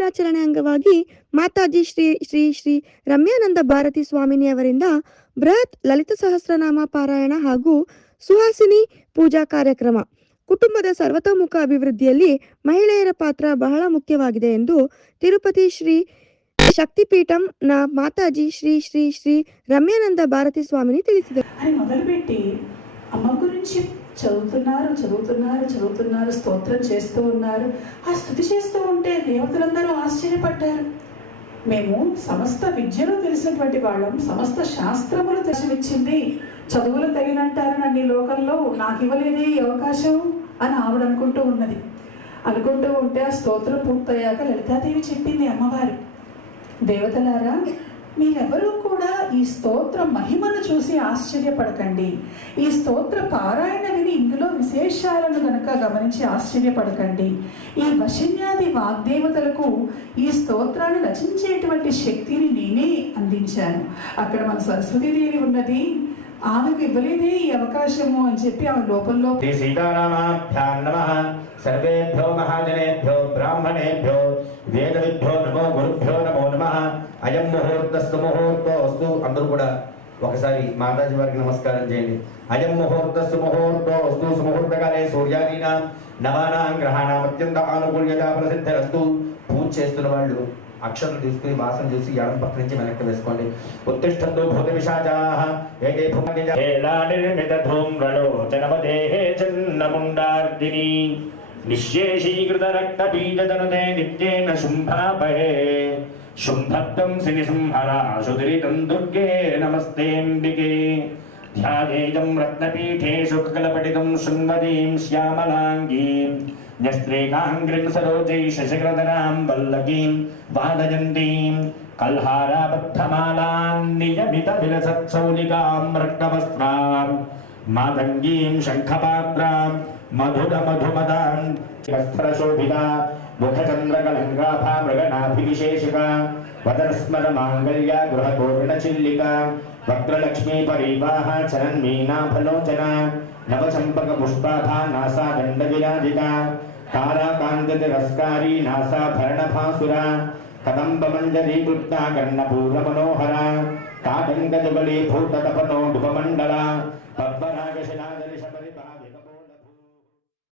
ದಿನಾಚರಣೆ ಅಂಗವಾಗಿ ಮಾತಾಜಿ ಶ್ರೀ ಶ್ರೀ ಶ್ರೀ ರಮ್ಯಾನಂದ ಭಾರತಿ ಸ್ವಾಮಿನಿಯವರಿಂದ ಬೃಹತ್ ಲಲಿತ ಸಹಸ್ರನಾಮ ಪಾರಾಯಣ ಹಾಗೂ ಸುಹಾಸಿನಿ ಪೂಜಾ ಕಾರ್ಯಕ್ರಮ. ಕುಟುಂಬದ ಸರ್ವತೋಮುಖ ಅಭಿವೃದ್ಧಿಯಲ್ಲಿ ಮಹಿಳೆಯರ ಪಾತ್ರ ಬಹಳ ಮುಖ್ಯವಾಗಿದೆ ಎಂದು ತಿರುಪತಿ ಶ್ರೀ ಶಕ್ತಿಪೀಠಂ ನ ಮಾತಾಜಿ ಶ್ರೀ ಶ್ರೀ ಶ್ರೀ రమ్యానంద భారతి స్వామిని తెలిసిದರು. అని మొదలుపెట్టి అమ్మ గురించి చదువుతున్నారు, స్తోత్రం చేస్తూ ఉన్నారు. ఆ స్తుతి చేస్తూ ఉంటే దేవతలందరూ ఆశ్చర్యపడ్డారు. మేము సమస్త విద్యలు తెలిసినటువంటి వాళ్ళం, సమస్త శాస్త్రములు తెలిసిచ్చింది, చదువులు తగినంటారు నన్ను లోకంలో, నాకు ఇవ్వలేదే ఈ అవకాశం అని ఆవిడ అనుకుంటూ ఉంటే ఆ స్తోత్రం పూర్తయ్యాక లలితాదేవి చెప్పింది, అమ్మవారు దేవతలారా, మీరెవరూ కూడా ఈ స్తోత్ర మహిమను చూసి ఆశ్చర్యపడకండి. ఈ స్తోత్ర పారాయణ విని ఇందులో విశేషాలను కనుక గమనించి ఆశ్చర్యపడకండి. ఈ వశిన్యాది వాగ్దేవతలకు ఈ స్తోత్రాన్ని రచించేటువంటి శక్తిని నేనే అందించాను. అక్కడ మన సరస్వతీదేవి ఉన్నది, ఆమెకు ఇవ్వలేదే ఈ అవకాశము అని చెప్పి ఆమె లోపంలో సర్వేభ్యో మహాజనేభ్యో బ్రాహ్మణేభ్యో వేదవిభ్యో నమో గురుభ్యో నమో నమః. అయం ముహూర్తస్తు ముహూర్తోస్తు. అందరూ కూడా ఒకసారి మాతాజీ వారికి నమస్కారం చేయండి. అయం ముహూర్తస్తు ముహూర్తోస్తు. సుముహూర్తకాలే సూర్యాదీనాం నవానాం గ్రహాణాం అత్యంత ఆనుకూల్యత ప్రసిద్ధిరస్తు. పూజ చేస్తున్న వాళ్ళు అక్షరం తీసుకుని వాసన చూసి ఎడం పక్క నుంచి వెనక్కి వేసుకోండి. ఉత్తిష్టంతో భూత విశాచాః ఏకే భూమిర్మిత ధూమ్రలోచనవదేహే చన్నముండార్దిని నిశ్శేషీకృత రక్తబీజతనుతే నిత్యేన శుంభాపహే శుంభత్వం సినిశుంహరాశుదరితం దుర్గే నమస్తేంబికే. ధ్యాయేయం రత్నపీఠే శుక్లపఠితం శృంగదీం శ్యామలాంగీం న్యస్త్రేకాంగ్రిం సరోజై శశికరధరాం వల్లకీం వాదయంతీం కల్హారాబద్ధమాలాం నియమిత విలసత్సౌలికాం రక్తవస్త్రాం మాతంగీం శంఖపాత్రాం మధుర మధుమదాం వస్త్రశోభితా ముఖచంద్రకలంగాభా మృగనాభివిశేషికా వదనస్మర మాంగళ్య గృహతోరణచిల్లిక వక్రలక్ష్మీ పరీవాహ చరన్మీనాభలోచన నవచంపక పుష్పాభా నాసా దండ విరాజిత తారాకాంతతిరస్కారీ నాసాభరణభాసుర కదంబమంజరీకృత కర్ణపూర్ణ మనోహర తాటంకజుగళీభూత తపనో డుపమండల పద్మరాగశిలాద